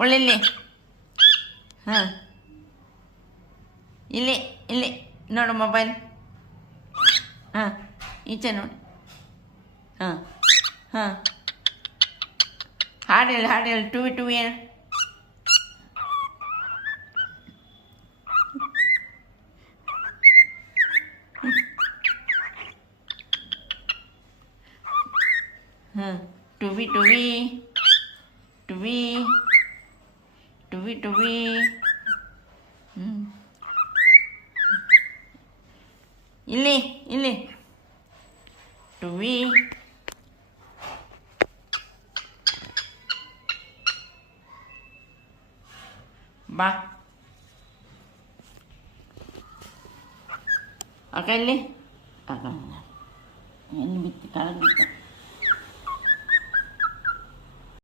ಒಳ್ಳಿಲ್ಲಿ. ಹಾಂ, ಇಲ್ಲಿ ಇಲ್ಲಿ ನೋಡು ಮೊಬೈಲ್. ಹಾಂ, ಈಚೆ ನೋಡಿ. ಹಾಂ ಹಾಂ, ಹಾಡು ಹೇಳಿ ಟುವಿ ಟುವಿ ಹೇಳು. ಹಾಂ, ಟುವಿ ಟುವಿ ಟುವಿ ಟುವಿ ಟುವಿ. ಇಲ್ಲಿ ಇಲ್ಲಿ ಟುವಿ. ಬಾ ಅಕ್ಕ ಇಲ್ಲಿ. ಅಕ್ಕ ಎಲ್ಲಿ ಬಿತ್ತು, ಕೆಳಗೆ ಬಿತ್ತು.